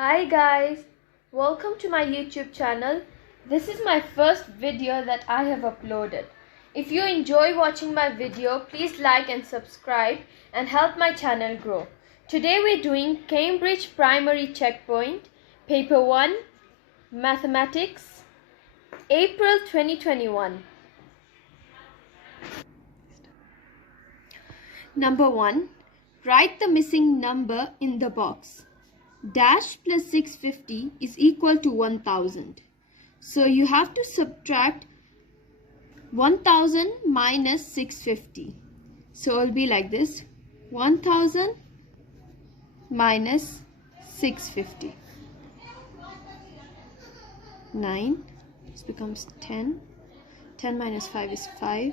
Hi guys, welcome to my YouTube channel. This is my first video that I have uploaded. If you enjoy watching my video, please like and subscribe and help my channel grow. Today we're doing Cambridge Primary Checkpoint, Paper 1, Mathematics, April 2021. Number 1. Write the missing number in the box. Dash plus 650 is equal to 1000. So you have to subtract 1000 minus 650. So it will be like this: 1000 minus 650. 9. This becomes 10. 10 minus 5 is 5.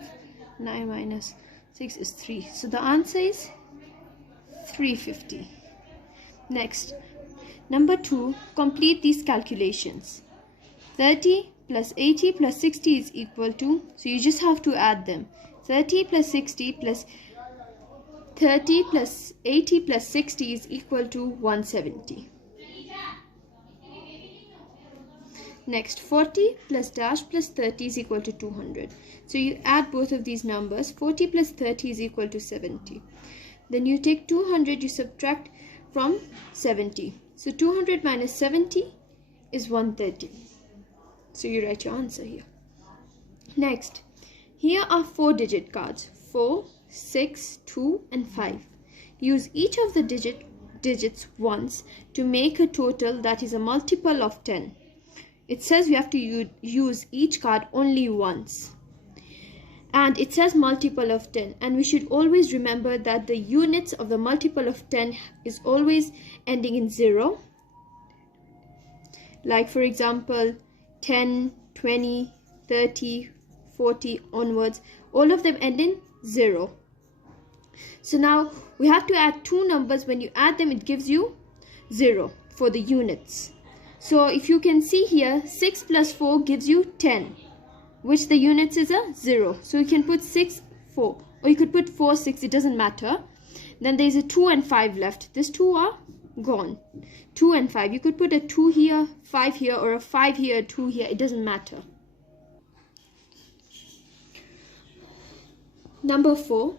9 minus 6 is 3. So the answer is 350. Next. Number 2, complete these calculations. 30 plus 80 plus 60 is equal to, so you just have to add them. 30 plus 60 plus 30 plus 80 plus 60 is equal to 170. Next, 40 plus dash plus 30 is equal to 200. So you add both of these numbers. 40 plus 30 is equal to 70. Then you take 200, you subtract from 70. So 200 minus 70 is 130. So you write your answer here. Next, here are 4-digit cards: 4, 6, 2 and 5. Use each of the digits once to make a total that is a multiple of 10. It says we have to use each card only once. And it says multiple of 10, and we should always remember that the units of the multiple of 10 is always ending in 0. Like for example 10, 20, 30, 40 onwards, all of them end in 0. So now we have to add two numbers. When you add them, it gives you 0 for the units. So if you can see here, 6 plus 4 gives you 10. Which the units is a 0. So you can put 6, 4. Or you could put 4, 6. It doesn't matter. Then there is a 2 and 5 left. These two are gone. 2 and 5. You could put a 2 here, 5 here, or a 5 here, 2 here. It doesn't matter. Number 4.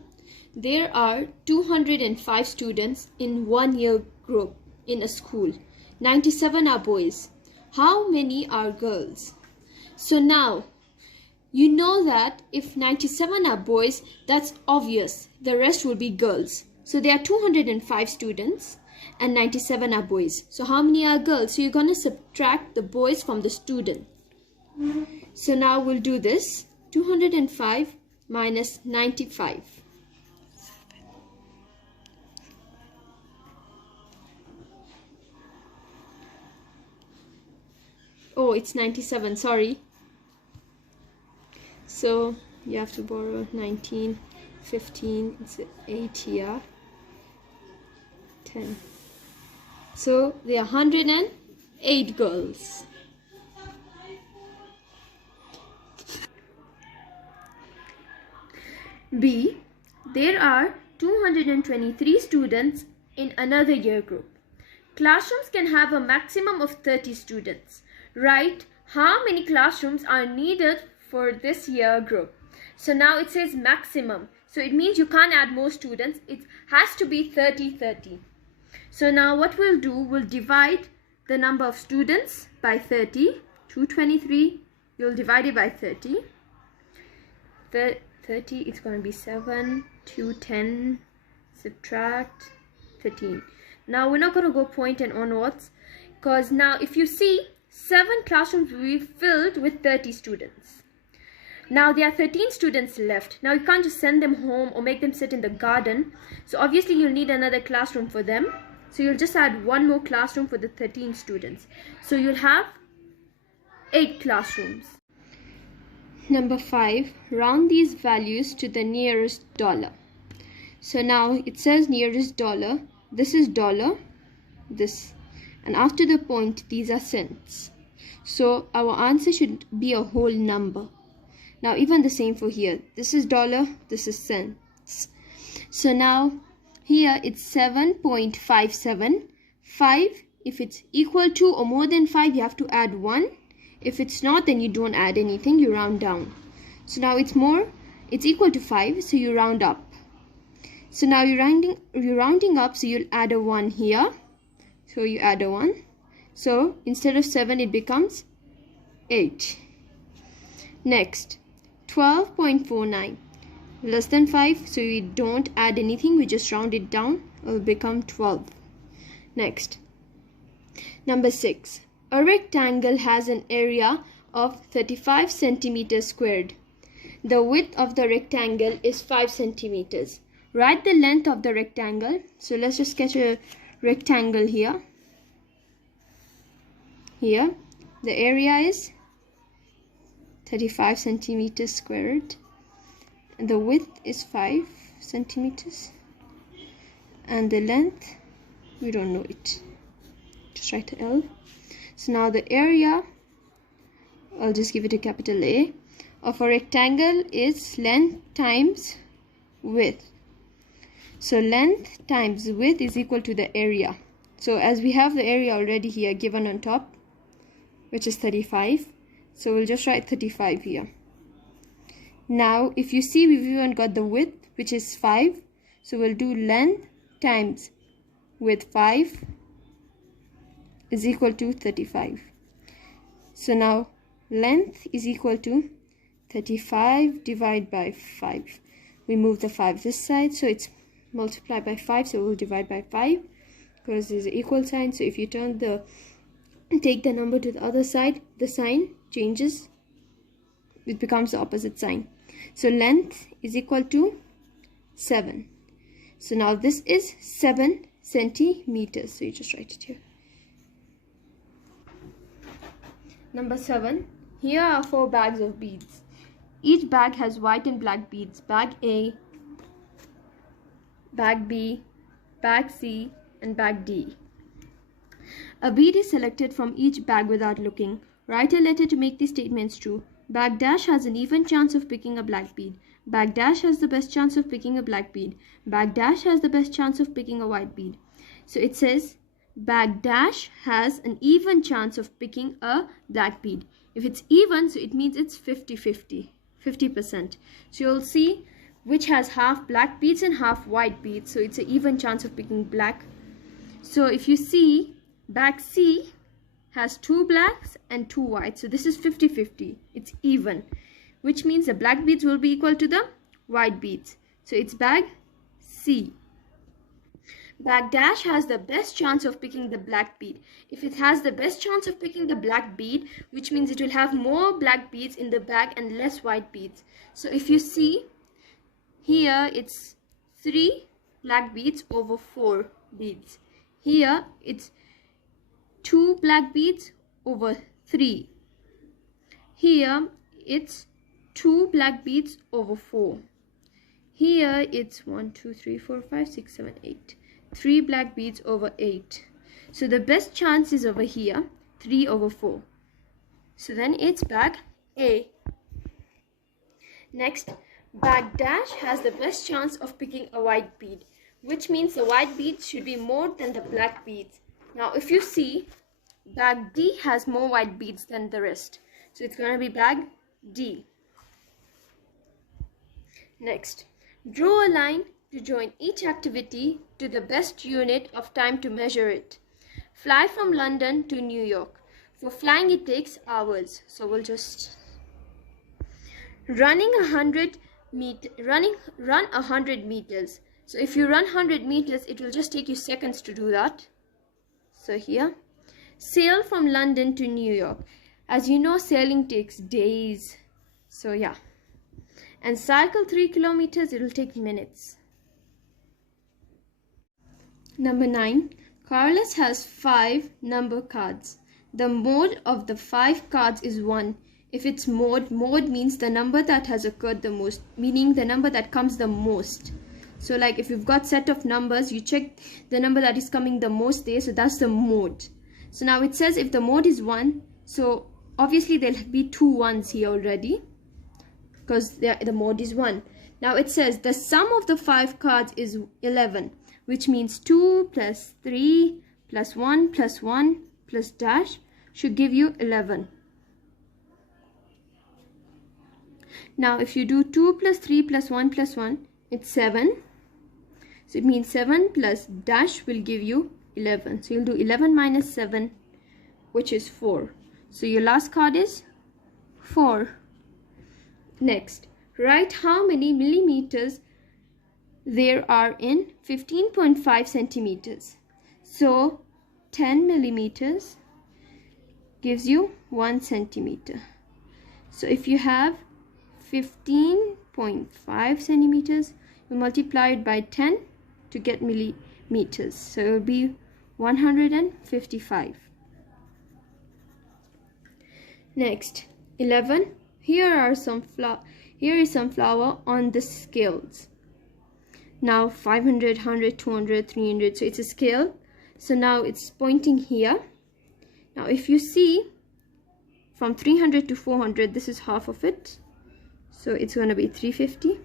There are 205 students in 1 year group in a school. 97 are boys. How many are girls? So now, you know that if 97 are boys, that's obvious. The rest will be girls. So there are 205 students and 97 are boys. So how many are girls? So you're going to subtract the boys from the student. So now we'll do this. 205 minus 95. Oh, it's 97, sorry. So you have to borrow 19, 15, it's 8 here, 10. So there are 108 girls. B. There are 223 students in another year group. Classrooms can have a maximum of 30 students. Write how many classrooms are needed for this year group. So now it says maximum. So it means you can't add more students. It has to be 30. So now what we'll do, we'll divide the number of students by 30. 223, you'll divide it by 30. 30, it's going to be 7, 2, 10, subtract 13. Now we're not going to go point and onwards, because now if you see, 7 classrooms will be filled with 30 students. Now there are 13 students left. Now you can't just send them home or make them sit in the garden. So obviously you'll need another classroom for them. So you'll just add one more classroom for the 13 students. So you'll have 8 classrooms. Number 5, round these values to the nearest dollar. So now it says nearest dollar. This is dollar, this. And after the point, these are cents. So our answer should be a whole number. Now even the same for here. This is dollar, this is cents. So now here it's 7.57. 5 if it's equal to or more than 5, you have to add 1. If it's not, then you don't add anything, you round down. So now it's equal to 5, so you round up. So now you're rounding up, so you'll add a 1 here. So you add a 1. So instead of 7, it becomes 8. Next, 12.49. Less than 5, so we don't add anything, we just round it down. It will become 12. Next, number 6. A rectangle has an area of 35 centimeters squared. The width of the rectangle is 5 centimeters. Write the length of the rectangle. So let's just sketch a rectangle here. Here, the area is 35 centimeters squared. And the width is 5 centimeters. And the length, we don't know it. Just write the L. So now the area, I'll just give it a capital A, of a rectangle is length times width. So length times width is equal to the area. So as we have the area already here given on top, which is 35, so we'll just write 35 here. Now if you see, we've even got the width, which is 5, so we'll do length times width 5 is equal to 35. So now length is equal to 35 divided by 5. We move the 5 this side, so it's multiplied by 5, so we'll divide by 5 because there's an equal sign. So if you take the number to the other side, the sign changes, it becomes the opposite sign. So length is equal to 7. So now this is 7 centimeters, so you just write it here. Number 7. Here are 4 bags of beads. Each bag has white and black beads. Bag A, bag B, bag C, and bag D. A bead is selected from each bag without looking. Write a letter to make these statements true. Bag dash has an even chance of picking a black bead. Bag dash has the best chance of picking a black bead. Bag dash has the best chance of picking a white bead. So it says bag dash has an even chance of picking a black bead. If it's even, so it means it's 50-50, 50%. So you'll see which has half black beads and half white beads. So it's an even chance of picking black. So if you see, bag C has 2 blacks and 2 whites. So this is 50-50. It's even, which means the black beads will be equal to the white beads. So it's bag C. Bag dash has the best chance of picking the black bead. If it has the best chance of picking the black bead, which means it will have more black beads in the bag and less white beads. So if you see here, it's 3 black beads over 4 beads. Here it's 2 black beads over 3. Here it's 2 black beads over 4. Here it's 1, 2, 3, 4, 5, 6, 7, 8. 3 black beads over 8. So the best chance is over here, 3 over 4. So then it's bag A. Next, bag dash has the best chance of picking a white bead, which means the white beads should be more than the black beads. Now if you see, bag D has more white beads than the rest. So it's going to be bag D. Next, draw a line to join each activity to the best unit of time to measure it. Fly from London to New York. For flying it takes hours. So we'll just run 100 meters. So if you run 100 meters, it will just take you seconds to do that. So here, sail from London to New York. As you know, sailing takes days. So yeah. And cycle 3 kilometers, it will take minutes. Number 9. Carlos has 5 number cards. The mode of the 5 cards is 1. If it's mode means the number that has occurred the most, meaning the number that comes the most. So like if you've got set of numbers, you check the number that is coming the most there, so that's the mode. So now it says if the mode is 1, so obviously there'll be 2 1s here already because the mode is 1. Now it says the sum of the 5 cards is 11, which means 2 plus 3 plus 1 plus 1 plus dash should give you 11. Now if you do 2 plus 3 plus 1 plus 1, it's 7. So it means 7 plus dash will give you 11. So you'll do 11 minus 7, which is 4. So your last card is 4. Next, write how many millimeters there are in 15.5 centimeters. So 10 millimeters gives you 1 centimeter. So if you have 15.5 centimeters, you multiply it by 10 to get millimeters. So it will be 155. Next, 11. Here is some flour on the scales. Now 500, 100, 200, 300. So it's a scale. So now it's pointing here. Now if you see from 300 to 400, this is half of it. So it's going to be 350.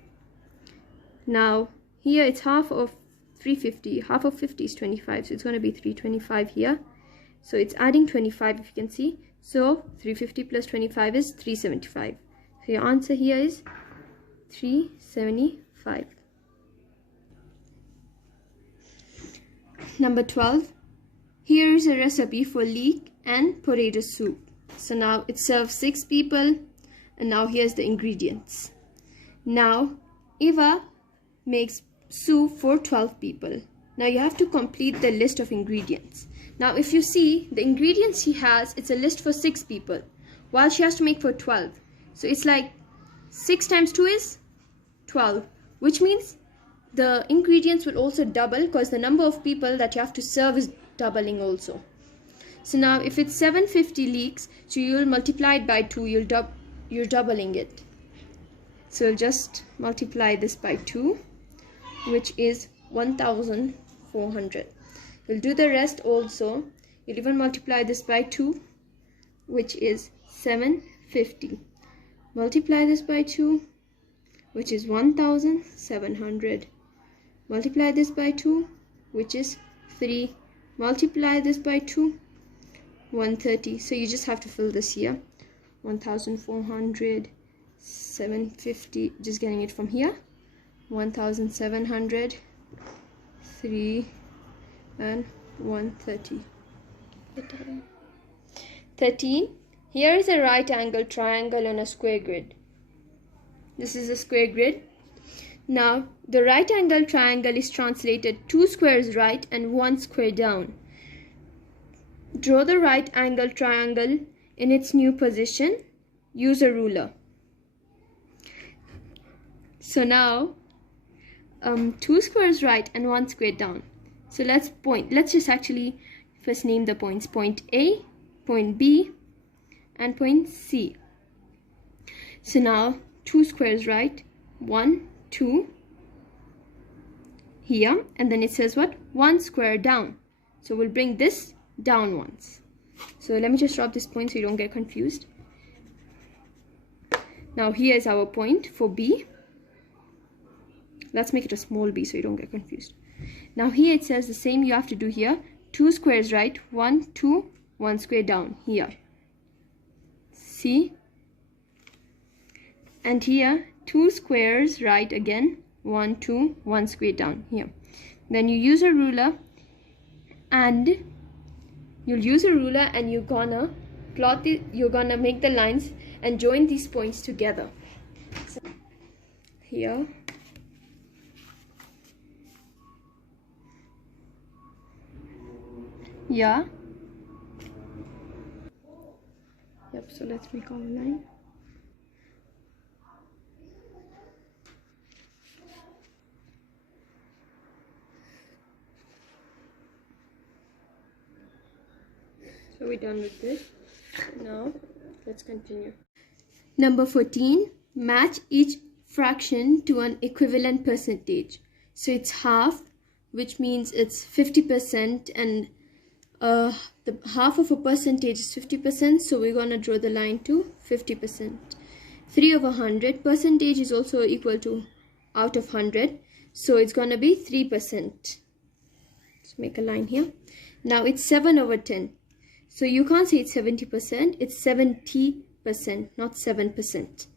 Now here it's half of 350. Half of 50 is 25. So it's going to be 325 here. So it's adding 25 if you can see. So 350 plus 25 is 375. So your answer here is 375. Number 12. Here is a recipe for leek and potato soup. So now it serves 6 people, and now here's the ingredients. Now Eva makes soup for 12 people. Now you have to complete the list of ingredients. Now if you see the ingredients she has, it's a list for 6 people, while she has to make for 12. So it's like 6 times 2 is 12, which means the ingredients will also double because the number of people that you have to serve is doubling also. So now if it's 750 leeks, so you'll multiply it by 2, you're doubling it. So you'll just multiply this by 2, which is 1400. You'll do the rest also. You'll even multiply this by 2, which is 750. Multiply this by 2, which is 1700. Multiply this by 2, which is 3. Multiply this by 2, 130. So you just have to fill this here. 1400, 750, just getting it from here. 1700, 3, and 130. 13. Here is a right angle triangle on a square grid. This is a square grid. Now the right angle triangle is translated 2 squares right and 1 square down. Draw the right angle triangle in its new position. Use a ruler. So now 2 squares right and 1 square down. So let's just actually first name the points. Point A, point B, and point C. So now 2 squares right, 1, 2 here, and then it says what? 1 square down. So we'll bring this down once. So let me just drop this point so you don't get confused. Now here is our point for B. Let's make it a small b so you don't get confused. Now here it says the same you have to do here. 2 squares right, 1, 2, 1 square down here. See? And here 2 squares right again, 1, 2, 1 square down here. Then you use a ruler and you're gonna plot you're gonna make the lines and join these points together. So here yeah, yep, so let's make our line. So we're done with this. Now let's continue. Number 14, match each fraction to an equivalent percentage. So it's half, which means it's 50%, and the half of a percentage is 50%, so we're gonna draw the line to 50%. 3 over 100, percentage is also equal to out of 100, so it's gonna be 3%. Let's make a line here. Now it's 7 over 10. So you can't say it's 70%, it's 70%, not 7%.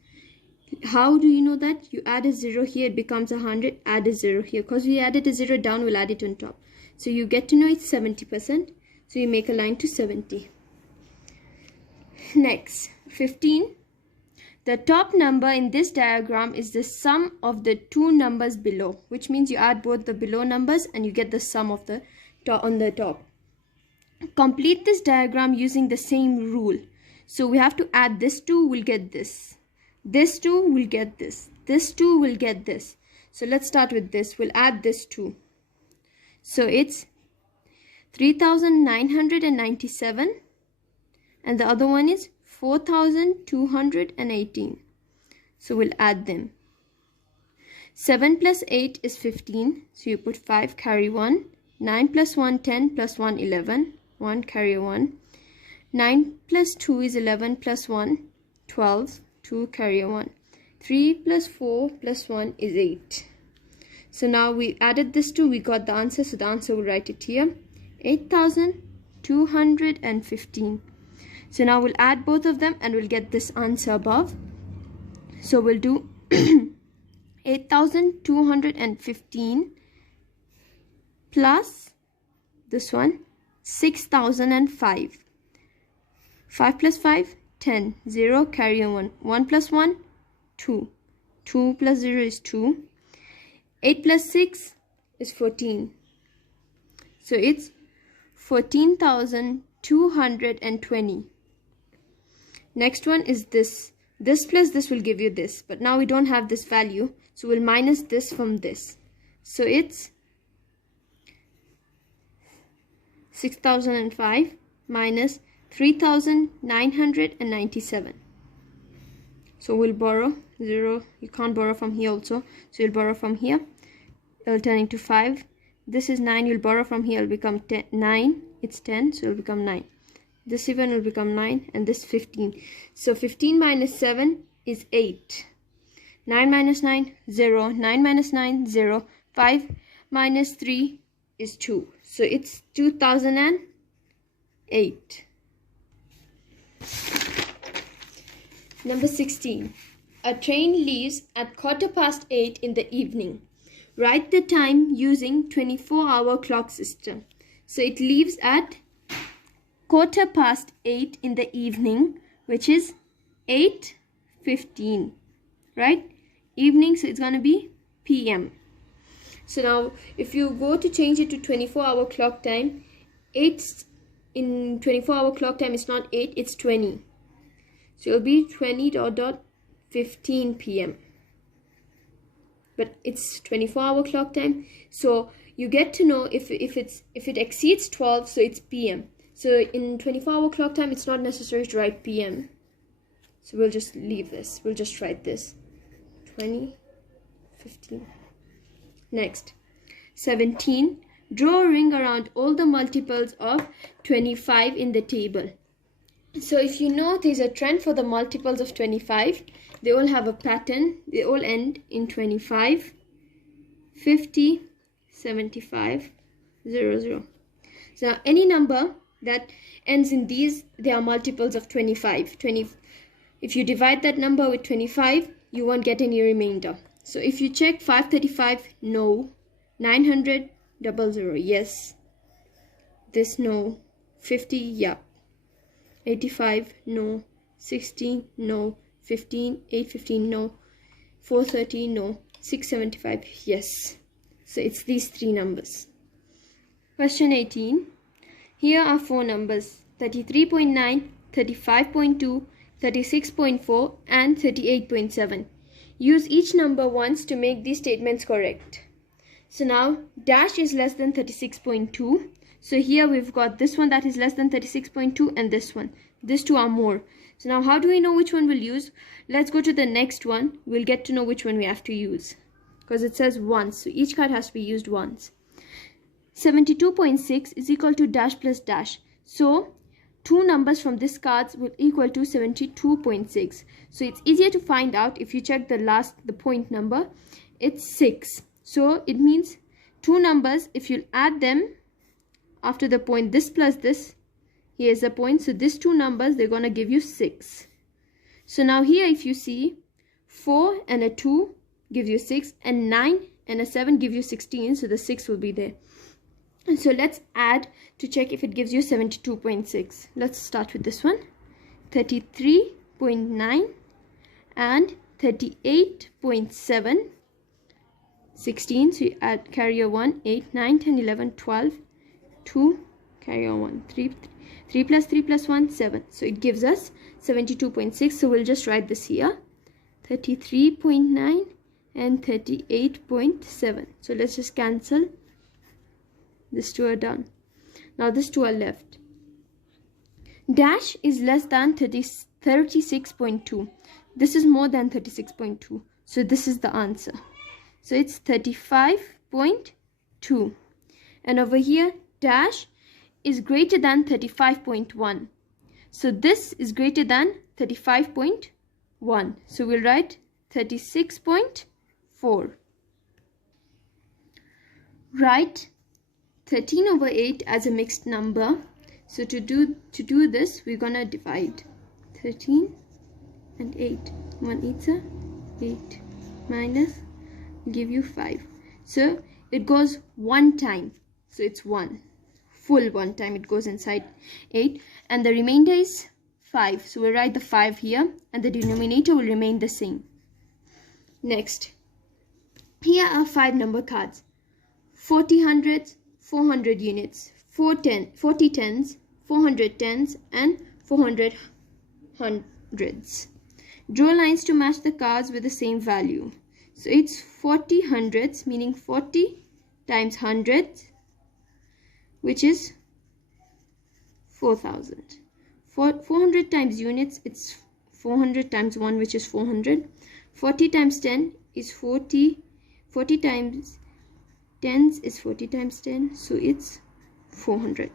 How do you know that? You add a 0 here, it becomes 100, add a 0 here. Because we added a 0 down, we'll add it on top. So you get to know it's 70%. So you make a line to 70. Next, 15. The top number in this diagram is the sum of the two numbers below, which means you add both the below numbers and you get the sum of the on the top. Complete this diagram using the same rule. So we have to add this 2, we'll get this. This 2 will get this. This 2 will get this. So let's start with this. We'll add this 2. So it's 3,997 and the other one is 4,218. So we'll add them. 7 plus 8 is 15. So you put 5, carry 1. 9 plus 1, 10 plus 1, 11. 1, carry 1. 9 plus 2 is 11 plus 1, 12. 2, carry 1. 3 plus 4 plus 1 is 8. So now we added this 2, we got the answer. So the answer, we'll write it here. 8,215. So now we'll add both of them and we'll get this answer above. So we'll do 8,215 plus this one, 6,005. 5 plus 5, 10. 0, carry on 1. 1 plus 1, 2. 2 plus 0 is 2. 8 plus 6 is 14. So it's 14,220. Next one is this. This plus this will give you this. But now we don't have this value. So we'll minus this from this. So it's 6,005 minus 3,997. So we'll borrow 0. You can't borrow from here also. So you'll borrow from here. It'll turn into 5. This is 9. You'll borrow from here. It'll become 10, 9. It's 10. So it'll become 9. This even will become 9. And this 15. So 15 minus 7 is 8. 9 minus 9, 0. 9 minus 9, 0. 5 minus 3 is 2. So it's 2008. Number 16. A train leaves at 8:15 in the evening. Write the time using 24-hour clock system. So it leaves at 8:15 in the evening, which is 8:15, right? Evening, so it's going to be PM. So now if you go to change it to 24-hour clock time, 8 in 24-hour clock time is not 8, it's 20. So it'll be 20:15 PM. But it's 24-hour clock time. So you get to know if it exceeds 12, so it's PM. So in 24-hour clock time, it's not necessary to write PM. So we'll just leave this. We'll just write this. 20:15. Next. 17. Draw a ring around all the multiples of 25 in the table. So if you know there's a trend for the multiples of 25, they all have a pattern. They all end in 25, 50, 75, 00. So any number that ends in these, they are multiples of 25. If you divide that number with 25, you won't get any remainder. So if you check 535, no. 900, 00, yes. This, no. 50, yeah. 85, no. 16, no. 15, 815, no. 430, no. 675, yes. So it's these three numbers. Question 18. Here are four numbers: 33.9, 35.2, 36.4 and 38.7. Use each number once to make these statements correct. So now dash is less than 36.2. So here we've got this one that is less than 36.2 and this one. These two are more. So now how do we know which one we'll use? Let's go to the next one. We'll get to know which one we have to use. Because it says once. So each card has to be used once. 72.6 is equal to dash plus dash. So two numbers from this cards will equal to 72.6. So it's easier to find out if you check the point number. It's 6. So it means two numbers, if you add them after the point, this plus this, here's the point. So these two numbers, they're going to give you 6. So now here if you see, 4 and a 2 give you 6, and 9 and a 7 give you 16. So the 6 will be there. And so let's add to check if it gives you 72.6. Let's start with this one. 33.9 and 38.7. 16, so you add, carry a 1, 8, 9, 10, 11, 12, 2, carry on 1, 3 plus 3 plus 1, 7. So it gives us 72.6. So we'll just write this here, 33.9 and 38.7. So let's just cancel. These two are done. Now these two are left. Dash is less than 36.2. This is more than 36.2. So this is the answer. So it's 35.2. And over here, dash is greater than 35.1. So this is greater than 35.1. So we'll write 36.4. Write 13 over 8 as a mixed number. So to do this, we're gonna divide 13 and 8. 1 8's 8 minus give you 5. So it goes one time, so it's 1 full one time it goes inside 8, and the remainder is 5. So we'll write the 5 here, and the denominator will remain the same. Next, here are 5 number cards: 40 hundreds, 400 units, 40 tens, 400 tens, and 400 hundreds. Draw lines to match the cards with the same value. So it's 40 hundreds, meaning 40 times hundreds, which is 4,000. 400 times units, it's 400 times 1, which is 400. 40 times 10 is 40. 40 times tens is 40 times 10, so it's 400.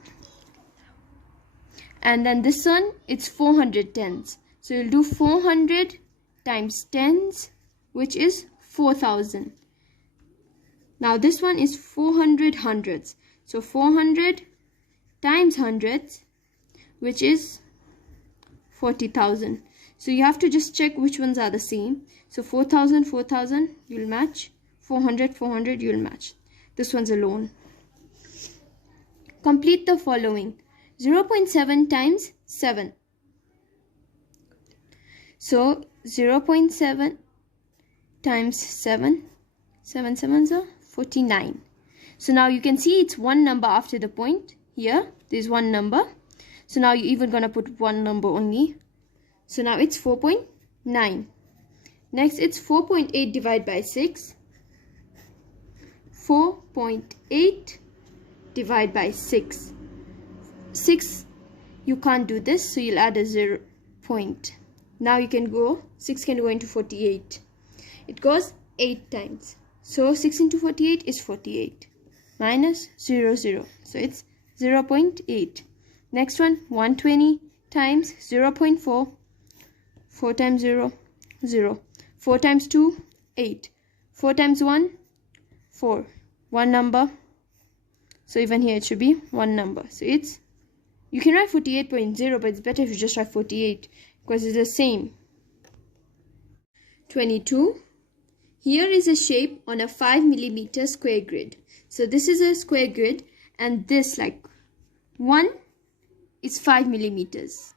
And then this one, it's 400 tens. So you'll do 400 times tens, which is 4,000. Now this one is 400 hundreds. So 400 times hundreds, which is 40,000. So you have to just check which ones are the same. So 4,000, 4,000, you'll match. 400, 400, you'll match. This one's alone. Complete the following. 0.7 times 7. So 0.7 times 7. 7 sevens are 49. So now you can see it's one number after the point. Here, there's one number. So now you're even going to put one number only. So now it's 4.9. Next, it's 4.8 divided by 6. 4.8 divided by 6. 6, you can't do this, so you'll add a 0 point. Now you can go, 6 can go into 48. It goes 8 times. So 6 into 48 is 48. Minus 0, 0. So it's 0.8. Next one, 120 times 0.4. 4 times 0, 0. 4 times 2, 8. 4 times 1, 4. One number. So even here it should be one number. So it's, you can write 48.0, but it's better if you just write 48 because it's the same. 22. Here is a shape on a 5 millimeter square grid. So this is a square grid, and this, like, one is 5 millimeters.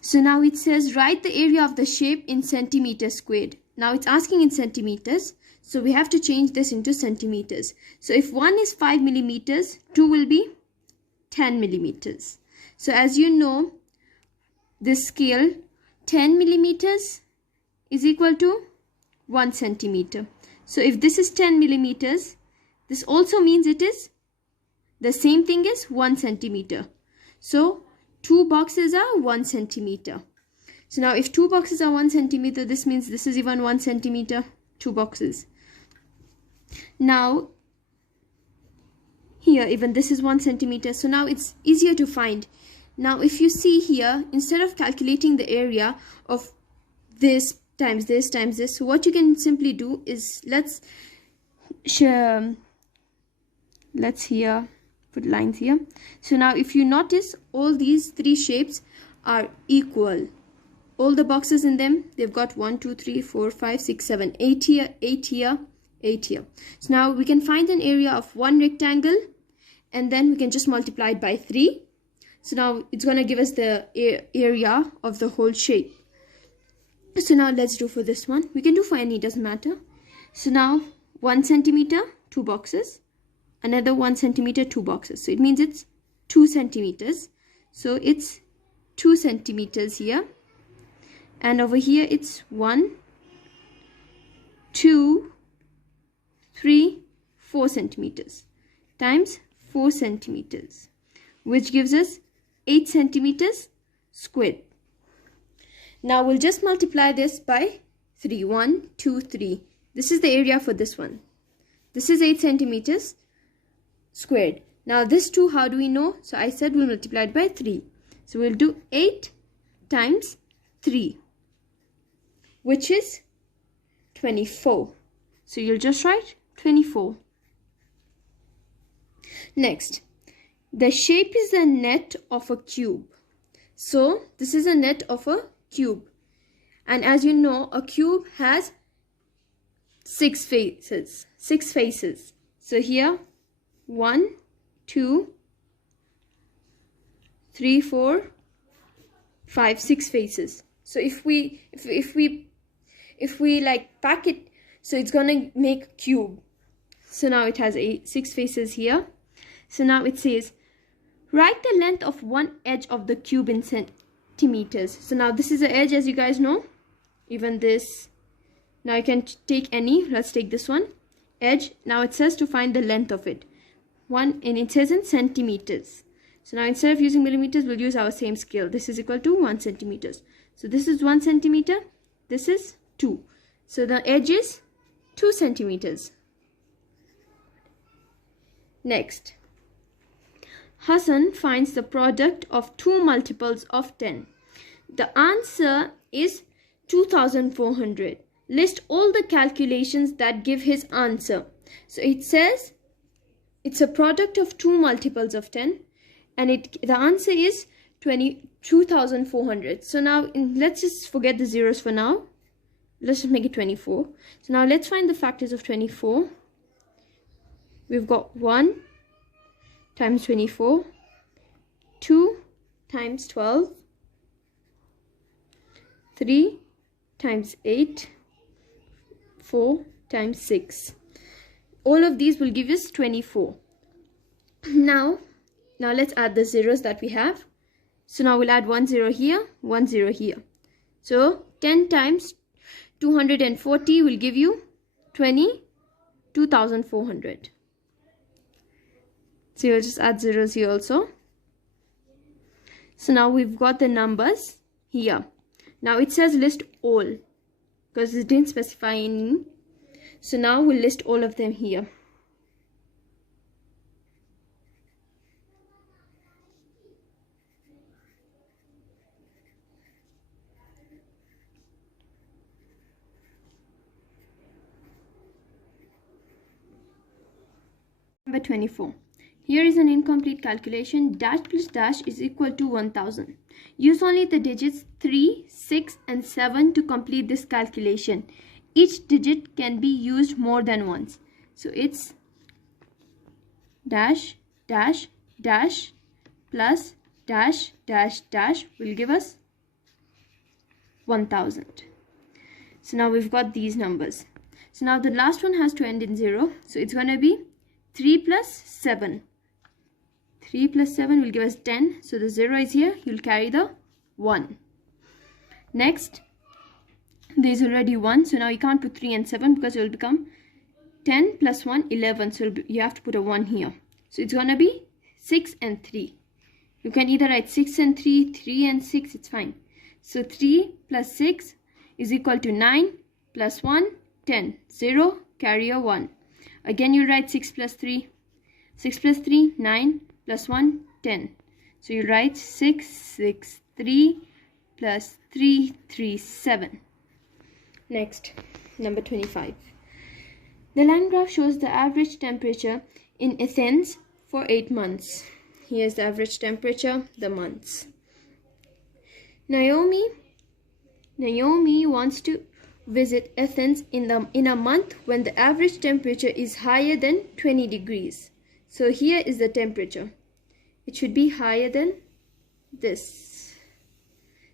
So now it says write the area of the shape in centimeters squared. Now it's asking in centimeters, so we have to change this into centimeters. So if 1 is 5 millimeters, 2 will be 10 millimeters. So as you know, this scale, 10 millimeters is equal to 1 centimeter. So if this is 10 millimeters, this also means it is the same thing as 1 centimeter. So 2 boxes are 1 centimeter. So now if 2 boxes are 1 centimeter, this means this is even 1 centimeter, 2 boxes. Now here even this is 1 centimeter. So now it's easier to find. Now if you see here, instead of calculating the area of this times this times this, so what you can simply do is let's here put lines here. So now if you notice, all these three shapes are equal. All the boxes in them, they've got 1 2 3 4 5 6 7 8 here, 8 here, 8 here. So now we can find an area of one rectangle, and then we can just multiply it by 3. So now it's going to give us the area of the whole shape. So now let's do for this one. We can do for any, doesn't matter. So now 1 centimeter, 2 boxes. Another 1 centimeter, 2 boxes. So it means it's 2 centimeters. So it's 2 centimeters here. And over here it's 1, 2, 3, 4 centimeters times 4 centimeters, which gives us 8 centimeters squared. Now we'll just multiply this by 3. 1, 2, 3. This is the area for this one. This is 8 centimeters squared. Now this 2, how do we know? So I said we'll multiply it by 3. So we'll do 8 times 3, which is 24. So you'll just write 24. Next, the shape is a net of a cube. So this is a net of a cube. And as you know, a cube has 6 faces. 6 faces. So here, 1, 2, 3, 4, 5, 6 faces. So if we like pack it, so it's gonna make a cube. So now it has 6 faces here. So now it says, write the length of one edge of the cube in centimeters. So now this is the edge, as you guys know. Even this. Now you can take any. Let's take this one. Edge. Now it says to find the length of it. And it says in centimeters. So now instead of using millimeters, we'll use our same scale. This is equal to 1 centimeters. So this is 1 centimeter. This is 2. So the edge is 2 centimeters. Next. Hassan finds the product of 2 multiples of 10. The answer is 2400. List all the calculations that give his answer. So it says it's a product of 2 multiples of 10, and the answer is 22,400. So now let's just forget the zeros for now. Let's just make it 24. So now let's find the factors of 24. We've got 1 times 24, 2 times 12, 3 times 8, 4 times 6. All of these will give us 24. Now let's add the zeros that we have. So now we'll add 1 0 here, 1 0 here. So 10 times 240 will give you 22,400. So you'll just add zeros here also. So now we've got the numbers here. Now it says list all, because it didn't specify any. So now we'll list all of them here. Number 24. Here is an incomplete calculation. Dash plus dash is equal to 1000. Use only the digits 3, 6 and 7 to complete this calculation. Each digit can be used more than once. So it's dash, dash, dash plus dash, dash, dash will give us 1000. So now we've got these numbers. So now the last one has to end in 0. So it's going to be 3 plus 7. 3 plus 7 will give us 10. So the 0 is here. You'll carry the 1. Next, there's already 1. So now you can't put 3 and 7 because it will become 10 plus 1, 11. So you have to put a 1 here. So it's going to be 6 and 3. You can either write 6 and 3, 3 and 6. It's fine. So 3 plus 6 is equal to 9 plus 1, 10. 0, carry a 1. Again, you write 6 plus 3. 6 plus 3, 9 plus 1, 10. So you write 6, 6, 3 plus 3, 3, 7. Next, number 25. The line graph shows the average temperature in Athens for 8 months. Here's the average temperature, the months. Naomi wants to visit Athens in a month when the average temperature is higher than 20 degrees. So here is the temperature. It should be higher than this.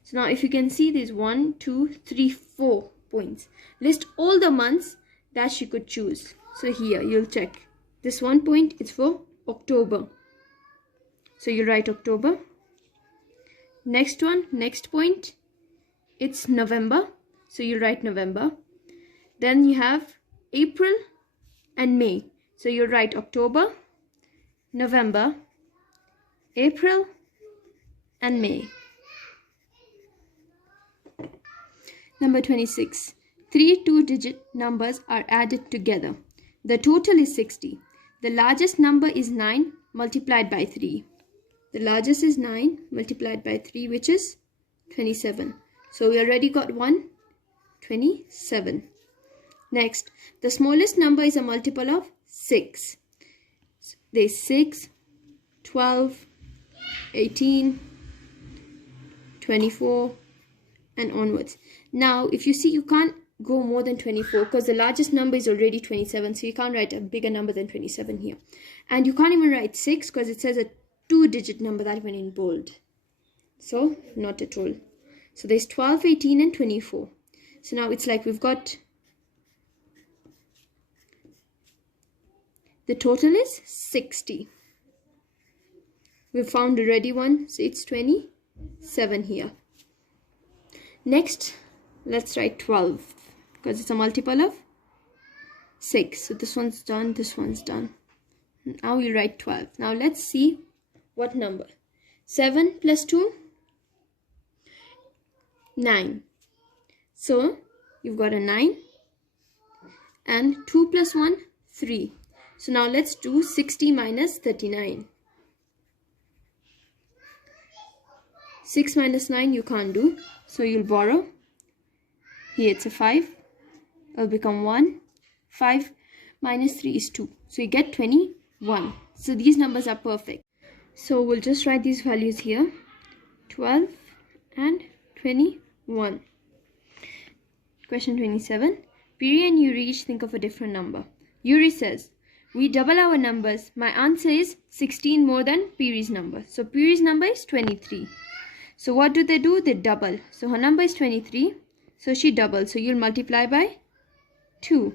So now if you can see, there's 1, 2, 3, 4 points. List all the months that she could choose. So here you'll check. This 1 point is for October. So you write October. Next point, it's November. So you write November. Then you have April and May. So you write October, November, April and May. Number 26. 3 two-digit numbers are added together. The total is 60. The largest number is 9 multiplied by 3. The largest is 9 multiplied by 3, which is 27. So we already got 1, 27. Next, the smallest number is a multiple of 6. There's 6, 12, 18, 24, and onwards. Now, if you see, you can't go more than 24 because the largest number is already 27. So you can't write a bigger number than 27 here. And you can't even write 6 because it says a two-digit number that went in bold. So, not at all. So there's 12, 18, and 24. So now it's like we've got, the total is 60. We've found a ready one, so it's 27 here. Next, let's write 12 because it's a multiple of 6. So this one's done, this one's done. Now we write 12. Now let's see what number. 7 plus 2, 9. So you've got a 9 and 2 plus 1, 3. So now let's do 60 minus 39. 6 minus 9 you can't do, so you'll borrow. Here it's a 5. It'll become 1. 5 minus 3 is 2. So you get 21. So these numbers are perfect. So we'll just write these values here. 12 and 21. Question 27. Piri and Yuri each think of a different number. Yuri says, we double our numbers. My answer is 16 more than Piri's number. So Piri's number is 23. So what do? They double. So her number is 23. So she doubles. So you'll multiply by 2,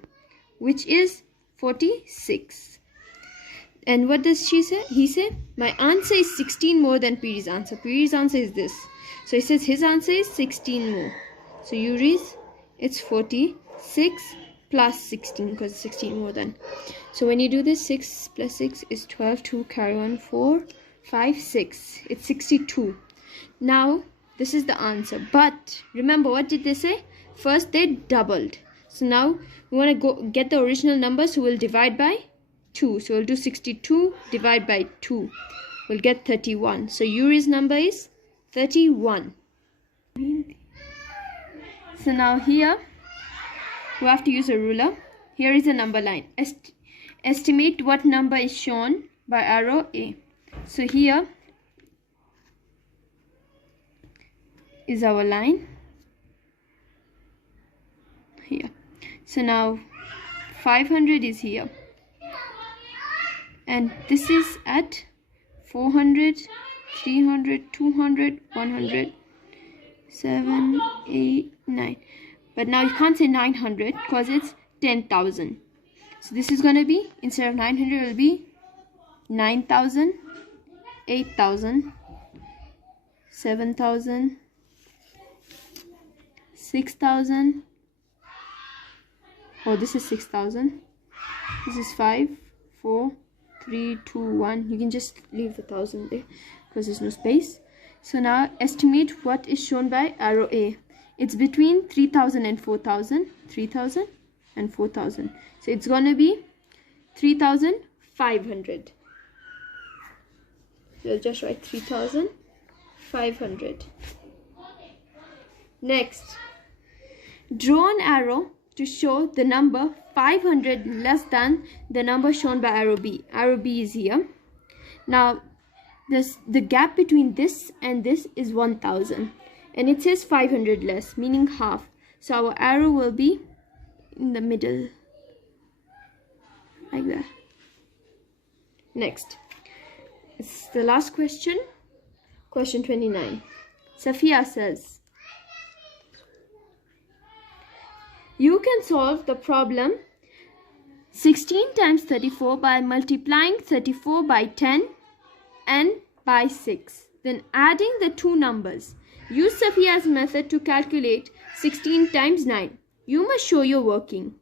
which is 46. And what does she say? He said, my answer is 16 more than Piri's answer. Piri's answer is this. So he says his answer is 16 more. So Yuri's, it's 46 plus 16 because it's 16 more than. So when you do this, 6 plus 6 is 12. 2 carry 1, 4, 5, 6. It's 62. Now, this is the answer. But remember, what did they say? First, they doubled. So now, we want to go get the original number. So we'll divide by 2. So we'll do 62 divide by 2. We'll get 31. So Yuri's number is 31. So now here, we have to use a ruler. Here is a number line. Estimate what number is shown by arrow A. So here is our line. Here. So now 500 is here. And this is at 400, 300, 200, 100, 7, 8, 9. But now you can't say 900 because it's 10,000. So this is going to be, instead of 900, it will be 9,000, 8,000, 7,000, 6,000. Oh, this is 6,000. This is 5, 4, 3, 2, 1. You can just leave the 1,000 there because there's no space. So now estimate what is shown by arrow A. It's between 3,000 and 4,000. 3,000 and 4,000. So it's going to be 3,500. So I'll just write 3,500. Next, draw an arrow to show the number 500 less than the number shown by arrow B. Arrow B is here. Now the gap between this and this is 1000, and it says 500 less, meaning half. So our arrow will be in the middle, like that. Next, it's the last question, question 29. Safiya says, you can solve the problem 16 times 34 by multiplying 34 by 10 and by 6. Then adding the two numbers. Use Safiya's method to calculate 16 times 9. You must show your working.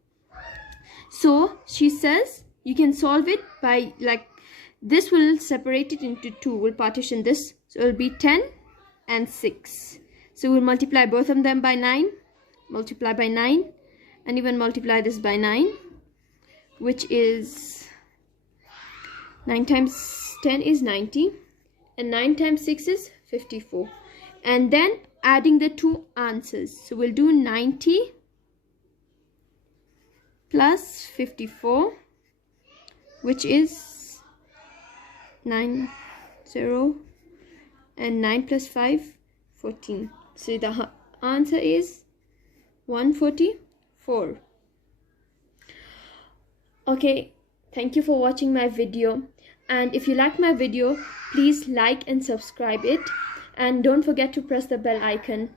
So she says you can solve it by, like, this will separate it into two. We'll partition this. So it will be 10 and 6. So we'll multiply both of them by 9. Multiply by 9. And even multiply this by 9. Which is 9 times 10 is 90. And 9 times 6 is 54. And then adding the two answers. So we'll do 90 plus 54, which is 90, and 9 plus 5, 14. So the answer is 144. Okay, thank you for watching my video, and if you like my video, please like and subscribe it, and don't forget to press the bell icon.